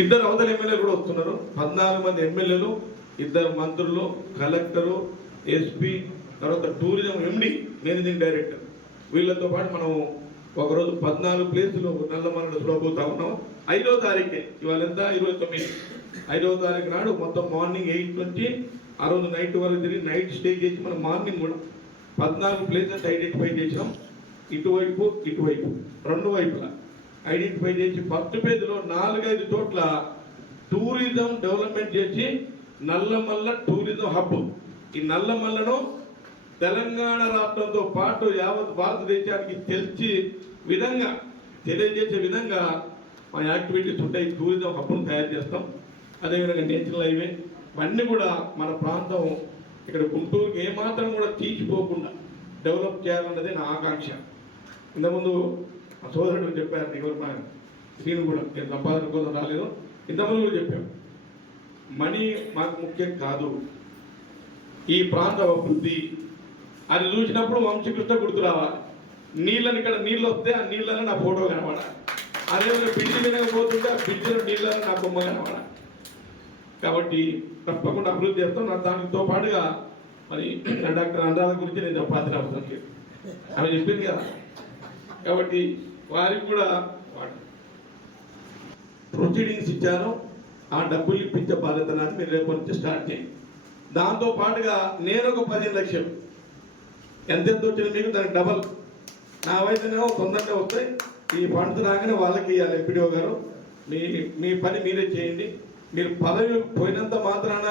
ఇద్దరు అవతల ఎమ్మెల్యేలు కూడా వస్తున్నారు. పద్నాలుగు మంది ఎమ్మెల్యేలు ఇద్దరు మంత్రులు కలెక్టరు ఎస్పీ తర్వాత టూరిజం ఎండి మేనేజింగ్ డైరెక్టర్. వీళ్ళతో పాటు మనం ఒకరోజు పద్నాలుగు ప్లేసులు నల్లమల్ల చూడబోతా ఉన్నాం. ఐదో తారీఖే ఇవాళ ఎంత? ఇరవై తొమ్మిది. ఐదవ తారీఖు నాడు మొత్తం మార్నింగ్ ఎయిట్ నుంచి ఆ రోజు నైట్ వరకు తిరిగి నైట్ స్టే చేసి మనం మార్నింగ్ కూడా పద్నాలుగు ప్లేసెస్ ఐడెంటిఫై చేసాం ఇటువైపు ఇటువైపు రెండు వైపులా. ఐడెంటిఫై చేసి ఫస్ట్ పేజ్లో నాలుగైదు చోట్ల టూరిజం డెవలప్మెంట్ చేసి నల్లమల్ల టూరిజం హబ్. ఈ నల్లమల్లను తెలంగాణ రాష్ట్రంతో పాటు యావత్ భారతదేశానికి తెలిసి విధంగా తెలియజేసే విధంగా మా యాక్టివిటీస్ ఉంటాయి. టూరిజం హబ్ను తయారు చేస్తాం. అదేవిధంగా నేషనల్ హైవే ఇవన్నీ కూడా మన ప్రాంతం ఇక్కడ గుంటూరుకి ఏమాత్రం కూడా తీసిపోకుండా డెవలప్ చేయాలన్నది నా ఆకాంక్ష. ఇంతకుముందు మా సోదరుడు చెప్పారు ఎవరు మా శ్రీను కూడా నేను సంపాదన కోసం రాలేదు. ఇంతమంది కూడా చెప్పాం మనీ మాకు ముఖ్యం కాదు. ఈ ప్రాంత అభివృద్ధి అది చూసినప్పుడు వంశకృష్ణ గుర్తు రావాలి. నీళ్ళని ఇక్కడ నీళ్ళు వస్తే ఆ నీళ్ళని నా ఫోటో కనబడాలి. అదేవిధంగా బ్రిడ్జి మీద పోతుంటే ఆ బిడ్జిలో నీళ్ళని నా బొమ్మ కనబడాలి. కాబట్టి తప్పకుండా అభివృద్ధి చేస్తాం. నా దానితో పాటుగా మరి డాక్టర్ అనురాధ గురించి నేను చెప్పాల్సిన అవసరం లేదు. ఆమె చెప్పింది కదా. కాబట్టి వారికి కూడా ప్రొసీడింగ్స్ ఇచ్చాను. ఆ డబ్బులు ఇప్పించే బాధ్యత నాది మీరు రేపు నుంచి స్టార్ట్ చేయండి. దాంతో పాటుగా నేను ఒక పదిహేను లక్షలు. ఎంతెంత వచ్చినా మీకు దానికి డబల్. నా వయసునేమో తొందరగా వస్తాయి. ఈ ఫండ్స్ రాగానే వాళ్ళకి ఇవ్వాలి ఎంపీడీఓ గారు. మీ మీ పని మీరే చేయండి. మీరు పదవి పోయినంత మాత్రాన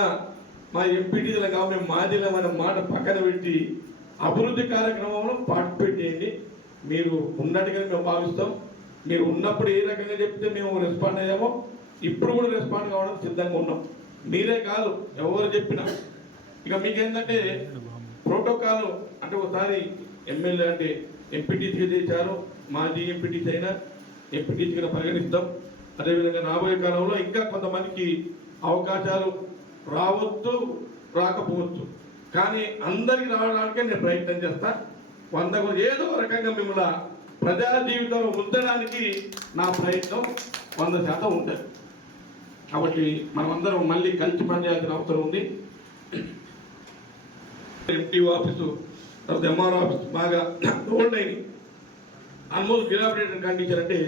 మా ఎంపీటీలు కావు మేము మాదిలం అనే మాట పక్కన పెట్టి అభివృద్ధి కార్యక్రమంలో పార్టిసిపేట్ చేయండి. మీరు ఉన్నట్టుగా మేము భావిస్తాం. మీరు ఉన్నప్పుడు ఏ రకంగా చెప్తే మేము రెస్పాండ్ అయ్యామో ఇప్పుడు కూడా రెస్పాండ్ కావడం సిద్ధంగా ఉన్నాం. మీరే కాదు ఎవరు చెప్పినా. ఇక మీకేంటంటే ప్రోటోకాల్ అంటే ఒకసారి ఎమ్మెల్యే అంటే ఎంపీటీసీగా చేశారు మాజీ ఎంపీటీసీ అయినా ఎంపీటీసీగా పరిగణిస్తాం. అదేవిధంగా రాబోయే కాలంలో ఇంకా కొంతమందికి అవకాశాలు రావచ్చు రాకపోవచ్చు. కానీ అందరికి రావడానికే నేను ప్రయత్నం చేస్తాను వంద ఏదో రకంగా మిమ్మల్ని ప్రజా జీవితంలో ఉంచడానికి నా ప్రయత్నం వంద శాతం ఉంటుంది. కాబట్టి మనమందరం మళ్ళీ కలిసి పనిచేయాల్సిన అవసరం ఉంది. ఎంపీ ఆఫీసు తర్వాత ఎంఆర్ ఆఫీస్ బాగా ఓల్డ్ అయింది ఆల్మోస్ట్ డిలాబరేటెడ్ కండిషన్ అంటే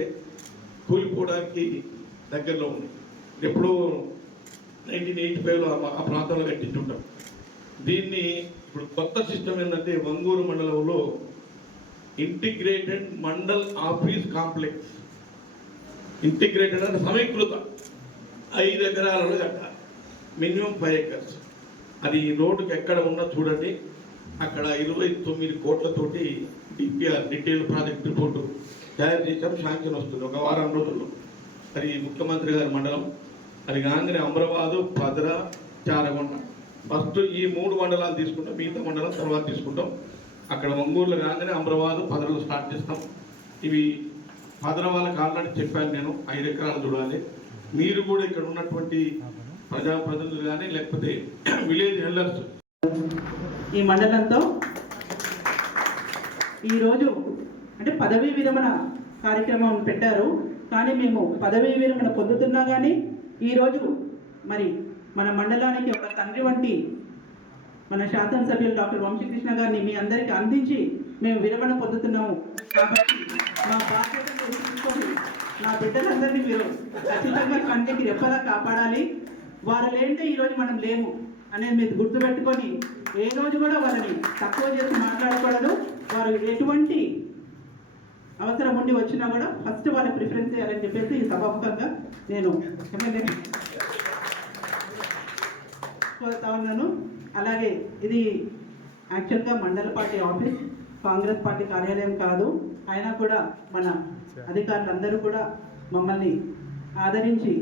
కూలిపోవడానికి దగ్గరలో ఉంది. ఎప్పుడో నైన్టీన్ ఎయిటీ ఫైవ్లో ఆ ప్రాంతంలో కట్టించుంటాం. దీన్ని ఇప్పుడు కొత్త సిస్టమ్ ఏంటంటే వంగూరు మండలంలో integrated mandal office complex. Integrated అంటే సమీకృత. ఐదు ఎకరాలలో కట్టాలి మినిమం ఫైవ్ ఎకర్స్. అది రోడ్డుకి ఎక్కడ ఉన్నా చూడండి. అక్కడ ఇరవై తొమ్మిది కోట్లతోటి డిపిఆర్ డీటెయిల్ ప్రాజెక్ట్ రిపోర్టు తయారు చేసాం శాంక్షన్ వస్తుంది ఒక వారం రోజుల్లో. అది ముఖ్యమంత్రి గారి మండలం. అది కాగానే అమరాబాదు భద్ర చారగొండ ఫస్ట్ ఈ మూడు మండలాలు తీసుకుంటాం మిగతా మండలం తర్వాత తీసుకుంటాం. అక్కడ ఒంగూరులో కాగానే అమరాబాదు పదరలు స్టార్ట్ చేస్తాం. ఇవి పదర వాళ్ళకి ఆల్రెడీ చెప్పాను నేను ఐదు ఎకరాలు చూడాలి. మీరు కూడా ఇక్కడ ఉన్నటువంటి ప్రజాప్రతినిధులు కానీ లేకపోతే విలేజ్ హెల్లర్స్ ఈ మండలంతో ఈరోజు అంటే పదవీ విరమణ కార్యక్రమం పెట్టారు. కానీ మేము పదవీ విరమణ పొందుతున్నా కానీ ఈరోజు మరి మన మండలానికి ఒక తండ్రి వంటి మన శాసనసభ్యులు డాక్టర్ వంశీకృష్ణ గారిని మీ అందరికీ అందించి మేము విరమణ పొందుతున్నాము. కాబట్టి మా బాధ్యతను తీసుకొని నా బిడ్డలందరినీ మీరు ఖచ్చితంగా కంటికి రెప్పలా కాపాడాలి. వారు లేంటే ఈరోజు మనం లేము అనేది మీరు గుర్తుపెట్టుకొని ఏ రోజు కూడా వాళ్ళని తక్కువ చేసి మాట్లాడకూడదు. వారు ఎటువంటి అవసరం ఉండి వచ్చినా కూడా ఫస్ట్ వాళ్ళకి ప్రిఫరెన్స్ చేయాలని చెప్పేసి ఈ సభాముఖంగా నేను ఎమ్మెల్యే కోరుతా ఉన్నాను. అలాగే ఇది యాక్చువల్గా మండల పార్టీ ఆఫీస్ కాంగ్రెస్ పార్టీ కార్యాలయం కాదు. అయినా కూడా మన అధికారులందరూ కూడా మమ్మల్ని ఆదరించి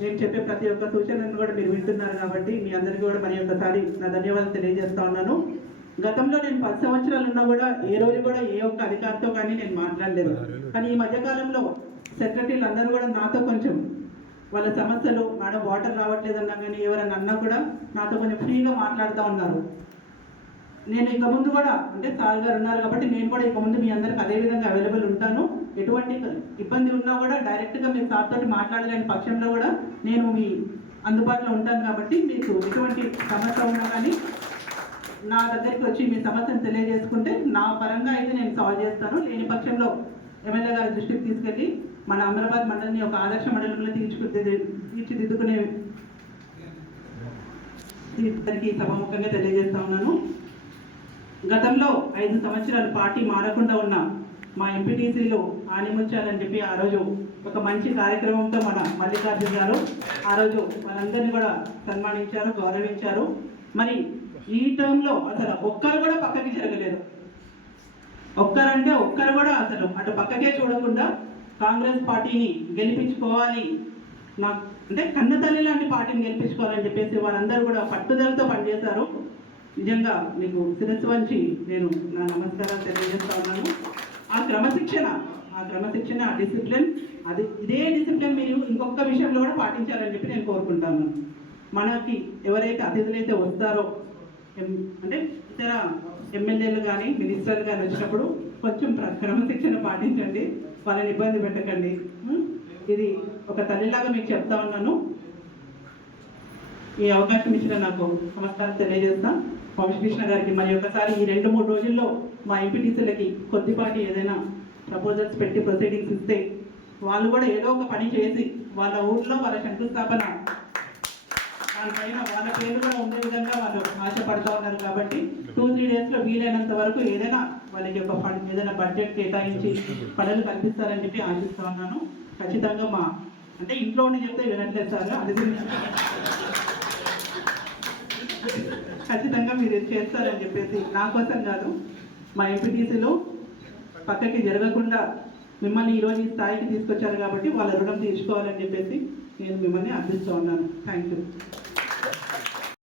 నేను చెప్పే ప్రతి ఒక్క సూచనను కూడా మీరు వింటున్నారు కాబట్టి మీ అందరికీ కూడా మరి ఒక్కసారి నా ధన్యవాదాలు తెలియజేస్తా ఉన్నాను. గతంలో నేను పది సంవత్సరాలు ఉన్నా కూడా ఏ రోజు కూడా ఏ ఒక్క అధికారితో కానీ నేను మాట్లాడలేదు. కానీ ఈ మధ్యకాలంలో సెక్రటరీలు అందరూ కూడా నాతో కొంచెం వాళ్ళ సమస్యలు మేడం వాటర్ రావట్లేదన్నా కానీ ఎవరైనా అన్నా కూడా నాతో కొంచెం ఫ్రీగా మాట్లాడుతూ ఉన్నారు. నేను ఇక ముందు కూడా అంటే సార్ గారు ఉన్నారు కాబట్టి నేను కూడా ఇక ముందు మీ అందరికి అదే విధంగా అవైలబుల్ ఉంటాను. ఎటువంటి ఇబ్బంది ఉన్నా కూడా డైరెక్ట్గా మీరు సార్ తోటి మాట్లాడలేని పక్షంలో కూడా నేను మీ అందుబాటులో ఉంటాను కాబట్టి మీకు ఎటువంటి సమస్య ఉన్నా కానీ నా దగ్గరికి వచ్చి మీ సమస్యను తెలియజేసుకుంటే నా పరంగా అయితే నేను సాల్వ్ చేస్తాను. లేని పక్షంలో ఎమ్మెల్యే గారి దృష్టికి తీసుకెళ్ళి మన అమరాబాద్ మండలిని ఒక ఆదర్శ మండలంలో తీర్చుకుంటే తీర్చిదిద్దుకునే దానికి సభాముఖంగా తెలియజేస్తా ఉన్నాను. గతంలో ఐదు సంవత్సరాలు పార్టీ మారకుండా ఉన్న మా ఎంపీటీసీలో ఆనిముంచాలని చెప్పి ఆ రోజు ఒక మంచి కార్యక్రమంతో మన మల్లికార్జున గారు ఆ రోజు వాళ్ళందరినీ కూడా సన్మానించారు గౌరవించారు. మరి ఈ టర్మ్లో అసలు ఒక్కరు కూడా పక్కకి జరగలేదు. ఒక్కరంటే ఒక్కరు కూడా అసలు అటు పక్కకే చూడకుండా కాంగ్రెస్ పార్టీని గెలిపించుకోవాలి. నా అంటే కన్నతల్లి లాంటి పార్టీని గెలిపించుకోవాలని చెప్పేసి వారందరూ కూడా పట్టుదలతో పనిచేశారు. నిజంగా మీకు శిరస్సు వంచి నేను నా నమస్కారాలు తెలియజేస్తా ఉన్నాను. ఆ క్రమశిక్షణ ఆ క్రమశిక్షణ ఆ డిసిప్లిన్ అది ఇదే డిసిప్లిన్ మీరు ఇంకొక విషయంలో కూడా పాటించాలని చెప్పి నేను కోరుకుంటాను. మనకి ఎవరైతే అతిథులైతే వస్తారో ఎం- అంటే ఇతర ఎమ్మెల్యేలు కానీ మినిస్టర్లు కానీ వచ్చినప్పుడు కొంచెం ప్ర- క్రమశిక్షణ పాటించండి. వాళ్ళని ఇబ్బంది పెట్టకండి. ఇది ఒక తల్లిలాగా మీకు చెప్తా ఉన్నాను. ఈ అవకాశం ఇచ్చిన నాకు నమస్కారం తెలియజేస్తాం. వంశకృష్ణ గారికి మరి ఒకసారి ఈ రెండు మూడు రోజుల్లో మా ఎంపీటీసీలకి కొద్దిపాటి ఏదైనా ప్రపోజల్స్ పెట్టి ప్రొసీడింగ్స్ ఇస్తే వాళ్ళు కూడా ఏదో ఒక పని చేసి వాళ్ళ ఊర్లో వాళ్ళ శంకుస్థాపన దానిపైన వాళ్ళ పేరు కూడా ఉండే విధంగా వాళ్ళు ఆశపడుతూ ఉన్నారు కాబట్టి టూ త్రీ డేస్లో వీలైనంత వరకు ఏదైనా వాళ్ళకి ఒక ఫండ్ ఏదైనా బడ్జెట్ కేటాయించి పనులు కల్పిస్తారని చెప్పి ఆశిస్తూ ఉన్నాను. ఖచ్చితంగా మా అంటే ఇంట్లో ఉండి చెప్తే వినట్లేదు సార్ అది ఖచ్చితంగా మీరు చేస్తారని చెప్పేసి నా కోసం కాదు మా ఎంపీటీసీలో పక్కకి జరగకుండా మిమ్మల్ని ఈరోజు ఈ స్థాయికి తీసుకొచ్చారు కాబట్టి వాళ్ళ రుణం తీర్చుకోవాలని చెప్పేసి నేను మిమ్మల్ని అందిస్తూ ఉన్నాను. Thank you